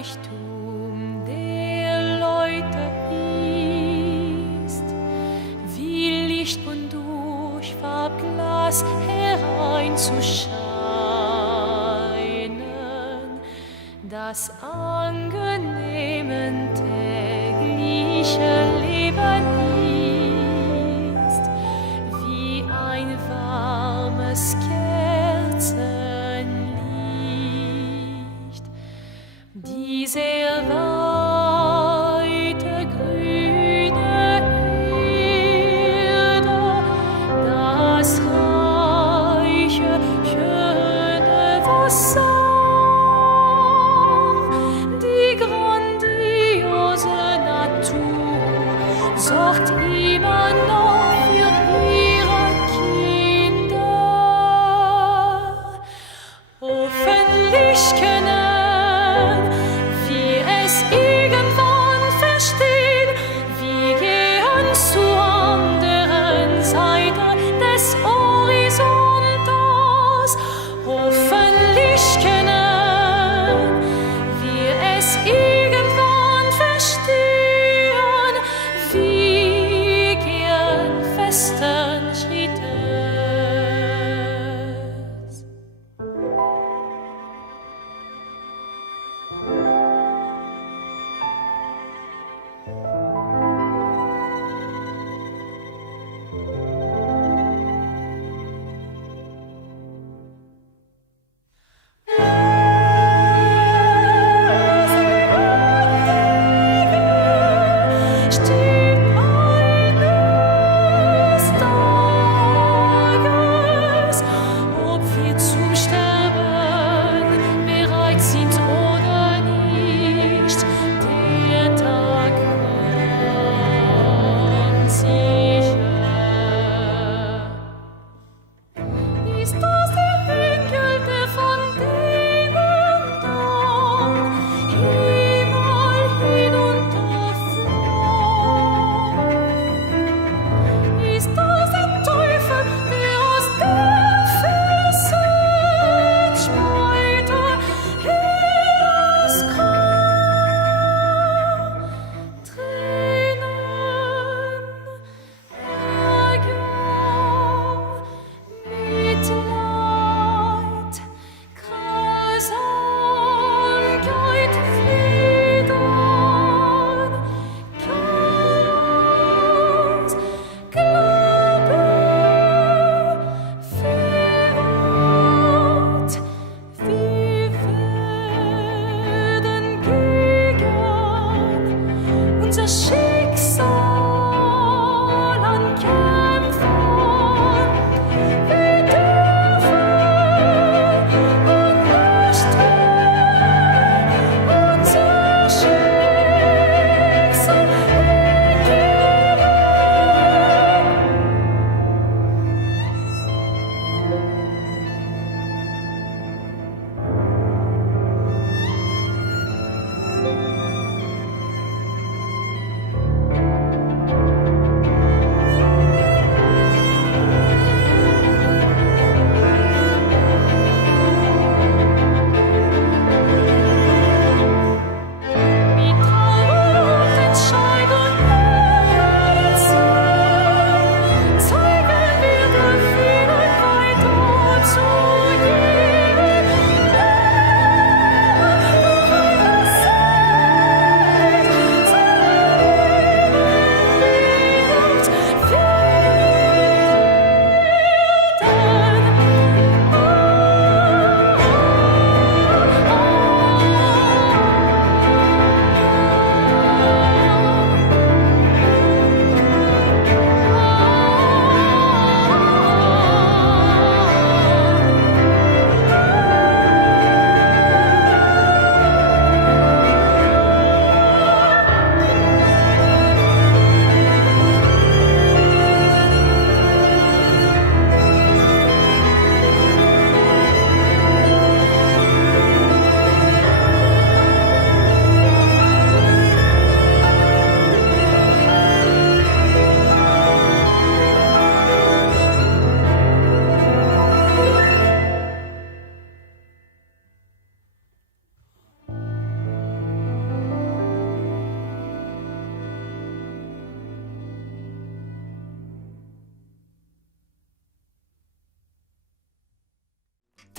Reichtum der Leute ist, wie Licht und durch Farbglas hereinzuscheinen, das angenehmen tägliche Leben ist, wie ein warmes Kerzenlicht. Diese weite grüne Erde, das reiche, schöne Wasser, die grandiose Natur sorgt immer noch für ihre Kinder. Hoffentlich können wir es irgendwann verstehen. Wir gehen zur anderen Seite des Horizontes. Hoffentlich können wir es irgendwann verstehen, wie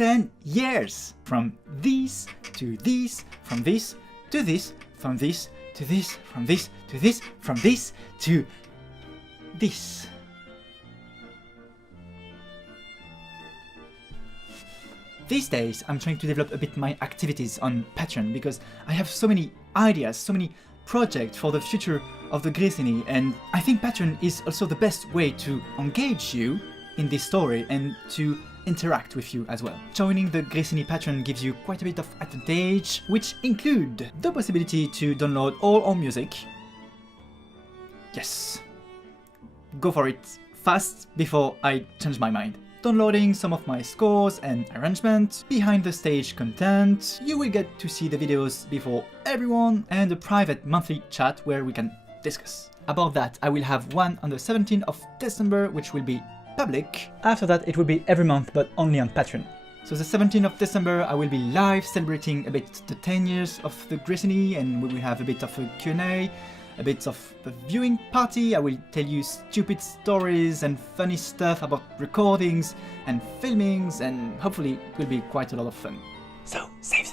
10 years. From this to this, from this to this, from this to this, from this to this, from this to this. These days, I'm trying to develop a bit my activities on Patreon because I have so many ideas, so many projects for the future of the Grissini, and I think Patreon is also the best way to engage you in this story and to interact with you as well. Joining the Grissini Patreon gives you quite a bit of advantage, which include the possibility to download all our music. Yes, go for it fast before I change my mind. Downloading some of my scores and arrangements, behind the stage content, you will get to see the videos before everyone, and a private monthly chat where we can discuss. About that, I will have one on the 17th of December, which will be public. After that, it will be every month, but only on Patreon. So the 17th of December, I will be live celebrating a bit the 10 years of the Grissini, and we will have a bit of a Q&A, a bit of a viewing party. I will tell you stupid stories and funny stuff about recordings and filmings, and hopefully it will be quite a lot of fun. So save